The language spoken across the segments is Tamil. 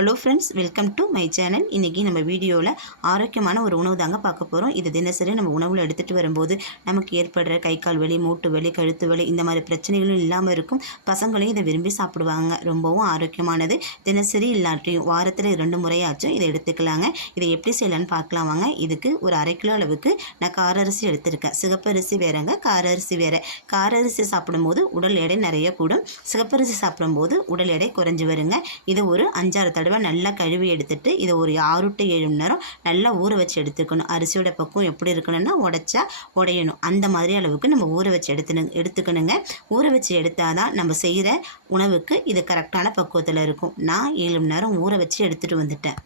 Hello friends, welcome to my channel. இன்றைக்கி நம்ம வீடியோவில் ஆரோக்கியமான ஒரு உணவு தாங்க பார்க்க போகிறோம். இது தினசரி நம்ம உணவில் எடுத்துகிட்டு வரும்போது நமக்கு ஏற்படுற கை கால் வலி, மூட்டு வலி, கழுத்து வலி இந்த மாதிரி பிரச்சனைகளும் இல்லாமல் இருக்கும். பசங்களையும் இதை விரும்பி சாப்பிடுவாங்க. ரொம்பவும் ஆரோக்கியமானது. தினசரி இல்லாட்டியும் வாரத்தில் 2 முறையாச்சும் இதை எடுத்துக்கலாங்க. இதை எப்படி செய்யலான்னு பார்க்கலாம் வாங்க. இதுக்கு ஒரு 1/2 கிலோ அளவுக்கு நான் கார அரிசி எடுத்திருக்கேன். சிகப்பரிசி வேறங்க, கார அரிசி வேறு. கார அரிசி சாப்பிடும்போது உடல் எடை நிறைய கூடும். சிகப்பரிசி சாப்பிடும்போது உடல் எடை குறைஞ்சி வருங்க. இதை ஒரு 5-6 தடவை நல்லா கழுவி எடுத்துட்டு இதை ஒரு 6 to 7 மணி நேரம் நல்லா ஊற வச்சு எடுத்துக்கணும். அரிசியோட பக்கம் எப்படி இருக்கணும்னா உடைச்சா உடையணும், அந்த மாதிரி அளவுக்கு நம்ம ஊற வச்சு எடுத்துக்கணுங்க. ஊற வச்சு எடுத்தால் தான் நம்ம செய்கிற உணவுக்கு இது கரெக்டான பக்குவத்தில் இருக்கும். நான் 7 மணி நேரம் ஊற வச்சு எடுத்துகிட்டு வந்துட்டேன்.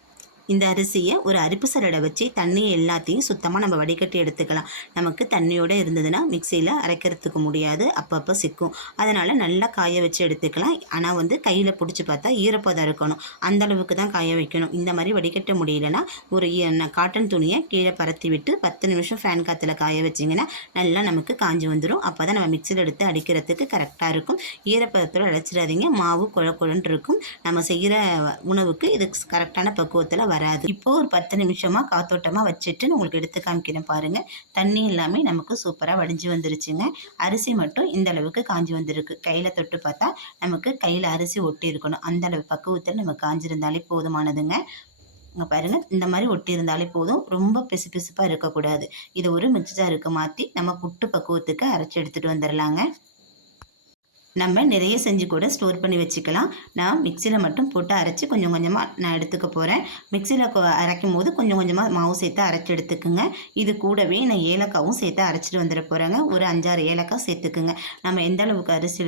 இந்த அரிசியை ஒரு அரிப்பு சரடை வச்சு தண்ணியை எல்லாத்தையும் சுத்தமாக நம்ம வடிகட்டி எடுத்துக்கலாம். நமக்கு தண்ணியோடு இருந்ததுன்னா மிக்சியில் அரைக்கிறதுக்கு முடியாது, அப்பப்போ சிக்கும். அதனால் நல்லா காய வச்சு எடுத்துக்கலாம். ஆனால் கையில் பிடிச்சி பார்த்தா ஈரப்பதம் இருக்கணும், அந்தளவுக்கு தான் காய வைக்கணும். இந்த மாதிரி வடிகட்ட முடியலன்னா ஒரு காட்டன் துணியை கீழே பரத்தி விட்டு 10 நிமிஷம் ஃபேன் காற்றுல காய வச்சிங்கன்னா நல்லா நமக்கு காஞ்சி வந்துடும். அப்போ தான் நம்ம மிக்சியில் எடுத்து அடிக்கிறதுக்கு கரெக்டாக இருக்கும். ஈரப்பதத்தோடு அடைச்சிடாதீங்க, மாவு குழன்னு இருக்கும். நம்ம செய்கிற உணவுக்கு இது கரெக்டான பக்குவத்தில் வராது. இப்போ ஒரு 10 நிமிஷமாக காத்தோட்டமாக வச்சுட்டு உங்களுக்கு எடுத்து காமிக்கிறேன் பாருங்கள். தண்ணி எல்லாமே நமக்கு சூப்பராக வடிஞ்சு வந்துருச்சுங்க. அரிசி மட்டும் இந்த அளவுக்கு காஞ்சி வந்திருக்கு. கையில் தொட்டு பார்த்தா நமக்கு கையில் அரிசி ஒட்டி இருக்கணும், அந்த அளவு பக்குவத்தில் நம்ம காஞ்சிருந்தாலே போதுமானதுங்க. இங்கே பாருங்கள், இந்த மாதிரி ஒட்டி இருந்தாலே போதும். ரொம்ப பிசுப்பாக இருக்கக்கூடாது. இதை ஒரு மிக்ஸி ஜாருக்கு மாற்றி நம்ம புட்டு பக்குவத்துக்கு அரைச்சி எடுத்துகிட்டு வந்துடலாங்க. நம்ம நிறைய செஞ்சு கூட ஸ்டோர் பண்ணி வச்சுக்கலாம். நான் மிக்சியில் மட்டும் போட்டு அரைச்சி கொஞ்சம் கொஞ்சமாக நான் எடுத்துக்க போகிறேன். மிக்சியில் அரைக்கும் போது கொஞ்சம் கொஞ்சமாக மாவு சேர்த்து அரைச்சி எடுத்துக்குங்க. இது கூடவே நான் ஏலக்காவும் சேர்த்து அரைச்சிட்டு வந்துட போகிறேங்க. ஒரு 5-6 ஏலக்காய் சேர்த்துக்குங்க. நம்ம எந்த அளவுக்கு அரிசி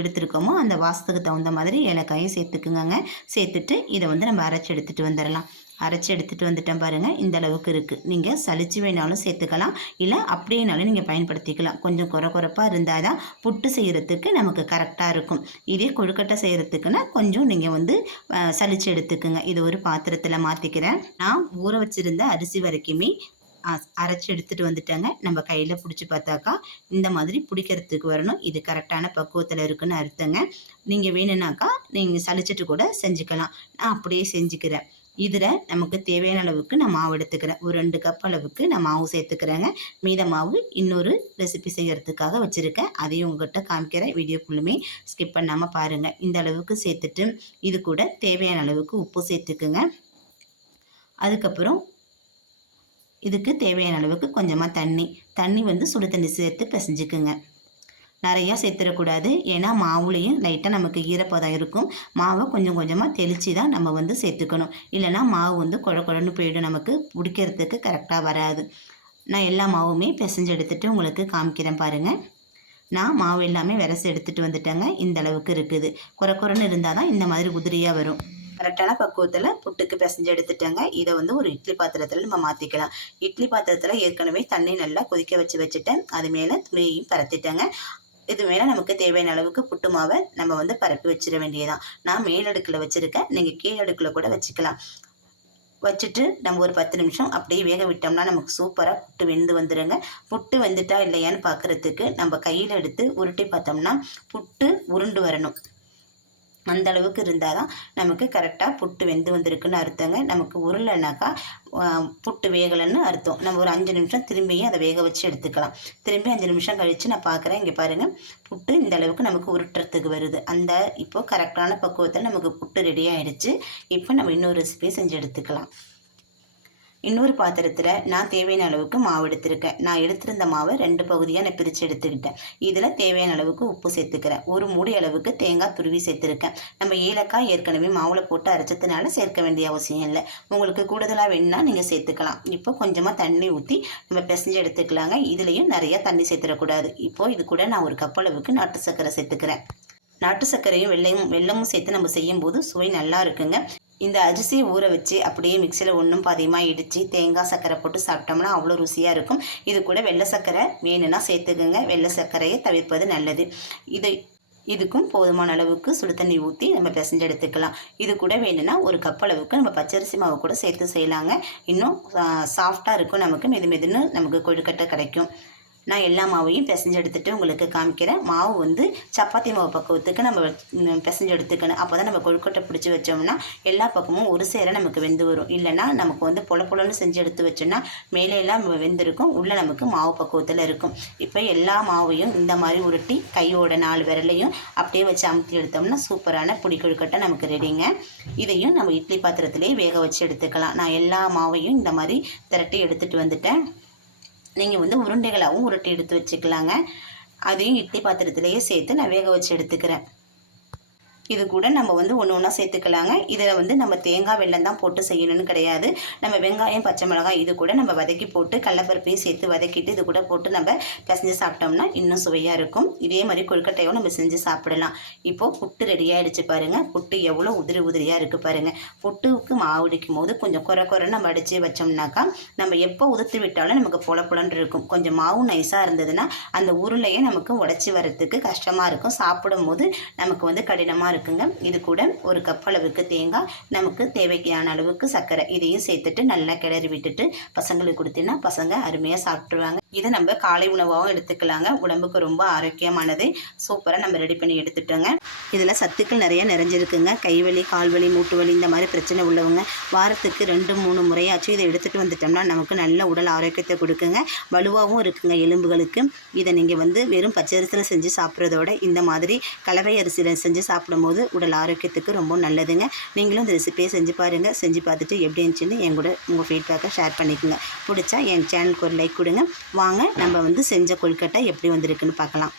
எடுத்துருக்கோமோ அந்த வாசத்துக்கு தகுந்த மாதிரி ஏலக்காயும் சேர்த்துக்குங்க. சேர்த்துட்டு இதை நம்ம அரைச்சி எடுத்துகிட்டு வந்துடலாம். அரைச்சி எடுத்துகிட்டு வந்துட்டேன் பாருங்கள். இந்த அளவுக்கு இருக்குது. நீங்கள் சளிச்சு வேணாலும் சேர்த்துக்கலாம், இல்லை அப்படியேனாலும் நீங்கள் பயன்படுத்திக்கலாம். கொஞ்சம் குறைப்பாக இருந்தால் தான் புட்டு செய்கிறதுக்கு நமக்கு கரெக்டாக இருக்கும். இதே கொழுக்கட்டை செய்கிறதுக்குன்னா கொஞ்சம் நீங்கள் சளிச்சு எடுத்துக்குங்க. இது ஒரு பாத்திரத்தில் மாற்றிக்கிறேன். நான் ஊற வச்சுருந்த அரிசி வரைக்குமே அரைச்சி எடுத்துகிட்டு வந்துட்டேங்க. நம்ம கையில் பிடிச்சி பார்த்தாக்கா இந்த மாதிரி பிடிக்கிறதுக்கு வரணும். இது கரெக்டான பக்குவத்தில் இருக்குன்னு அர்த்தங்க. நீங்கள் வேணும்னாக்கா நீங்கள் சளிச்சிட்டு கூட செஞ்சுக்கலாம். நான் அப்படியே செஞ்சுக்கிறேன். இதில் நமக்கு தேவையான அளவுக்கு நான் மாவு எடுத்துக்கிறேன். ஒரு 2 கப் அளவுக்கு நான் மாவு சேர்த்துக்கிறேங்க. மீத மாவு இன்னொரு ரெசிபி செய்கிறதுக்காக வச்சுருக்கேன். அதையும் உங்கள்கிட்ட காமிக்கிறேன். வீடியோ ஃபுல்லுமே ஸ்கிப் பண்ணாமல் பாருங்கள். இந்த அளவுக்கு சேர்த்துட்டு இது கூட தேவையான அளவுக்கு உப்பு சேர்த்துக்குங்க. அதுக்கப்புறம் இதுக்கு தேவையான அளவுக்கு கொஞ்சமாக தண்ணி சுடு தண்ணி சேர்த்து பிசைஞ்சுக்குங்க. நிறையா சேர்த்துடக்கூடாது, ஏன்னா மாவுலேயும் லைட்டாக நமக்கு ஈரப்பதம் இருக்கும். மாவை கொஞ்சம் கொஞ்சமாக தெளித்து தான் நம்ம சேர்த்துக்கணும். இல்லைனா மாவு குழன்னு போயிடும், நமக்கு பிடிக்கிறதுக்கு கரெக்டாக வராது. நான் எல்லா மாவுமே பிசைஞ்சு எடுத்துகிட்டு உங்களுக்கு காமிக்கிறேன் பாருங்கள். நான் மாவு எல்லாமே விரசி எடுத்துகிட்டு வந்துட்டேங்க. இந்த அளவுக்கு இருக்குது. குறைன்னு இருந்தால் தான் இந்த மாதிரி உதிரியாக வரும். கரெக்டான பக்குவத்தில் புட்டுக்கு பிசைஞ்சு எடுத்துட்டேங்க. இதை ஒரு இட்லி பாத்திரத்தில் நம்ம மாற்றிக்கலாம். இட்லி பாத்திரத்தில் ஏற்கனவே தண்ணி நல்லா கொதிக்க வச்சுட்டேன். அது மேலே துணியையும் பரத்திட்டேங்க. இது மேலே நமக்கு தேவையான அளவுக்கு புட்டு மாவை நம்ம பரப்பி வச்சிட வேண்டியதான். நான் மேலடுக்கில் வச்சுருக்கேன், நீங்கள் கீழடுக்கில் கூட வச்சுக்கலாம். வச்சுட்டு நம்ம ஒரு 10 நிமிஷம் அப்படியே வேக விட்டோம்னா நமக்கு சூப்பராக புட்டு வெந்து வந்துடுங்க. புட்டு வெந்துட்டா இல்லையான்னு பார்க்குறதுக்கு நம்ம கையில் எடுத்து உருட்டி பார்த்தோம்னா புட்டு உருண்டு வரணும். அந்த அளவுக்கு இருந்தால் தான் நமக்கு கரெக்டாக புட்டு வெந்து வந்திருக்குன்னு அர்த்தங்க. நமக்கு உருளைனாக்கா புட்டு வேகலைன்னு அர்த்தம். நம்ம ஒரு 5 நிமிஷம் திரும்பியும் அதை வேக வச்சு எடுத்துக்கலாம். திரும்பி 5 நிமிஷம் கழித்து நான் பார்க்குறேன். இங்கே பாருங்கள், புட்டு இந்த அளவுக்கு நமக்கு உருட்டுறதுக்கு வருது. இப்போது கரெக்டான பக்குவத்தில் நமக்கு புட்டு ரெடி ஆகிடுச்சு. இப்போ நம்ம இன்னொரு ரெசிபி செஞ்சு எடுத்துக்கலாம். இன்னொரு பாத்திரத்தில் நான் தேவையான அளவுக்கு மாவு எடுத்துருக்கேன். நான் எடுத்திருந்த மாவை 2 பகுதியாக நான் பிரித்து எடுத்துக்கிட்டேன். இதில் தேவையான அளவுக்கு உப்பு சேர்த்துக்கிறேன். ஒரு மூடி அளவுக்கு தேங்காய் துருவி சேர்த்துருக்கேன். நம்ம ஏலக்காய் ஏற்கனவே மாவில் போட்டு அரைச்சதுனால சேர்க்க வேண்டிய அவசியம் இல்லை. உங்களுக்கு கூடுதலாக வேணும்னா நீங்கள் சேர்த்துக்கலாம். இப்போ கொஞ்சமாக தண்ணி ஊற்றி நம்ம பிசைஞ்சு எடுத்துக்கலாங்க. இதுலேயும் நிறையா தண்ணி சேர்த்துடக்கூடாது. இப்போது இது கூட நான் 1 கப் அளவுக்கு நாட்டு சர்க்கரை சேர்த்துக்கிறேன். நாட்டு சர்க்கரையும் வெல்லமும் சேர்த்து நம்ம செய்யும்போது சுவை நல்லா இருக்குங்க. இந்த அரிசியை ஊற வச்சு அப்படியே மிக்சியில் ஒன்றும் பாதியமாக இடித்து தேங்காய் சர்க்கரை போட்டு சாப்பிட்டோம்னா அவ்வளோ ருசியாக இருக்கும். இது கூட வெள்ளை சர்க்கரை வேணும்னா சேர்த்துக்குங்க. வெள்ளை சர்க்கரையை தவிர்ப்பது நல்லது. இதுக்கும் போதுமான அளவுக்கு சுடு தண்ணி ஊற்றி நம்ம பிசைஞ்சு எடுத்துக்கலாம். இது கூட வேணும்னா 1 கப் அளவுக்கு நம்ம பச்சரிசி மாவு கூட சேர்த்து செய்யலாங்க. இன்னும் சாஃப்டாக இருக்கும், நமக்கு மெதுன்னு நமக்கு கொழுக்கட்டை கிடைக்கும். நான் எல்லா மாவையும் பிசைஞ்சு எடுத்துகிட்டு உங்களுக்கு காமிக்கிறேன். மாவு வந்து சப்பாத்தி மாவு பக்குவத்துக்கு நம்ம பிசைஞ்சு எடுத்துக்கணும். அப்போ தான் நம்ம கொழுக்கட்டை பிடிச்சி வச்சோம்னா எல்லா பக்கமும் ஒரு சேர நமக்கு வெந்து வரும். இல்லைனா நமக்கு வந்து பொல செஞ்சு எடுத்து வச்சோன்னா மேலையெல்லாம் வெந்திருக்கும், உள்ளே நமக்கு மாவு பக்குவத்தில் இருக்கும். இப்போ எல்லா மாவையும் இந்த மாதிரி உருட்டி கையோட 4 விரலையும் அப்படியே வச்சு அமுத்தி எடுத்தோம்னா சூப்பரான புடி கொழுக்கட்டை நமக்கு ரெடிங்க. இதையும் நம்ம இட்லி பாத்திரத்திலே வேக வச்சு எடுத்துக்கலாம். நான் எல்லா மாவையும் இந்த மாதிரி திரட்டி எடுத்துகிட்டு வந்துட்டேன். நீங்கள் வந்து உருண்டைகளாகவும் உருட்டி எடுத்து வச்சுக்கலாங்க. அதையும் இட்லி பாத்திரத்திலேயே சேர்த்து நான் வேக வச்சு எடுத்துக்கிறேன். இது கூட நம்ம வந்து ஒன்று ஒன்றா சேர்த்துக்கலாங்க. இதில் வந்து நம்ம தேங்காய் வெல்லம் தான் போட்டு செய்யணும்னு கிடையாது. நம்ம வெங்காயம் பச்சை மிளகாய் இது கூட நம்ம வதக்கி போட்டு கடலப்பருப்பையும் சேர்த்து வதக்கிட்டு இது கூட போட்டு நம்ம பிசைஞ்சு சாப்பிட்டோம்னா இன்னும் சுவையாக இருக்கும். இதே மாதிரி கொழுக்கட்டையும் நம்ம செஞ்சு சாப்பிடலாம். இப்போது புட்டு ரெடியாகிடுச்சு பாருங்கள். புட்டு எவ்வளோ உதிரியாக இருக்குது பாருங்கள். புட்டுக்கு மாவு அடிக்கும் போது கொஞ்சம் குறை நம்ம அடித்து வச்சோம்னாக்கா நம்ம எப்போ உதுத்து விட்டாலும் நமக்கு பொலன்னு இருக்கும். கொஞ்சம் மாவு நைஸாக இருந்ததுன்னா அந்த உருளையை நமக்கு உடச்சி வரத்துக்கு கஷ்டமாக இருக்கும். சாப்பிடும் போது நமக்கு வந்து கடினமாக இருக்குங்க. இது கூட 1 கப் அளவுக்கு தேங்காய், நமக்கு தேவையான அளவுக்கு சர்க்கரை, இதையும் சேர்த்துட்டு நல்லா கிளறி விட்டுட்டு பசங்களுக்கு கொடுத்தீங்கன்னா பசங்க அருமையாக சாப்பிட்ருவாங்க. இதை நம்ம காலை உணவாகவும் எடுத்துக்கலாங்க. உடம்புக்கு ரொம்ப ஆரோக்கியமானது. சூப்பராக நம்ம ரெடி பண்ணி எடுத்துட்டோங்க. இதில் சத்துக்கள் நிறைய நிறைஞ்சிருக்குங்க. கைவலி, கால்வலி, மூட்டு வலி இந்த மாதிரி பிரச்சனை உள்ளவங்க வாரத்துக்கு 2-3 முறையாச்சும் இதை எடுத்துகிட்டு வந்துட்டோம்னா நமக்கு நல்ல உடல் ஆரோக்கியத்தை கொடுக்குங்க. வலுவாகவும் இருக்குங்க எலும்புகளுக்கு. இதை நீங்கள் வந்து வெறும் பச்சரிசியில் செஞ்சு சாப்பிட்றதோட இந்த மாதிரி கலவை அரிசியில் செஞ்சு சாப்பிடும்போது உடல் ஆரோக்கியத்துக்கு ரொம்ப நல்லதுங்க. நீங்களும் இந்த ரெசிபியை செஞ்சு பாருங்கள். செஞ்சு பார்த்துட்டு எப்படி இருந்துச்சுன்னு என் கூட உங்கள் ஃபீட்பேக்கை ஷேர் பண்ணிக்கோங்க. பிடிச்சா என் சேனலுக்கு ஒரு லைக் கொடுங்க. வாங்க நம்ம வந்து செஞ்ச கொழுக்கட்டை எப்படி வந்திருக்குன்னு பார்க்கலாம்.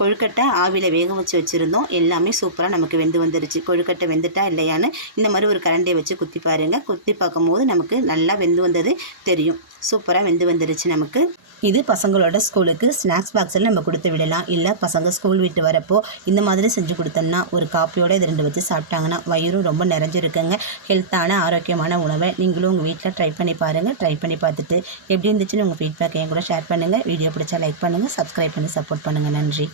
கொழுக்கட்டை ஆவியில் வேக வச்சுருந்தோம். எல்லாமே சூப்பராக நமக்கு வெந்து வந்துருச்சு. கொழுக்கட்டை வெந்துட்டா இல்லையான்னு இந்த மாதிரி ஒரு கரண்டியை வச்சு குத்தி பாருங்கள். குத்தி பார்க்கும்போது நமக்கு நல்லா வெந்து வந்தது தெரியும். சூப்பராக வெந்து வந்துருச்சு நமக்கு. இது பசங்களோட ஸ்கூலுக்கு ஸ்நாக்ஸ் பாக்ஸில் நம்ம கொடுத்து விடலாம். இல்லை பசங்க ஸ்கூல் விட்டு வரப்போ இந்த மாதிரி செஞ்சு கொடுத்தோம்னா ஒரு காப்பியோடு இது 2 வச்சு சாப்பிட்டாங்கன்னா வயிறும் ரொம்ப நிறைஞ்சிருக்குங்க. ஹெல்த்தான ஆரோக்கியமான உணவை நீங்களும் உங்கள் வீட்டில் ட்ரை பண்ணி பாருங்கள். ட்ரை பண்ணி பார்த்துட்டு எப்படி இருந்துச்சுன்னு உங்கள் ஃபீட்பேக் என் கூட ஷேர் பண்ணுங்கள். வீடியோ பிடிச்சா லைக் பண்ணுங்கள், சப்ஸ்கிரைப் பண்ணி சப்போர்ட் பண்ணுங்கள். நன்றி.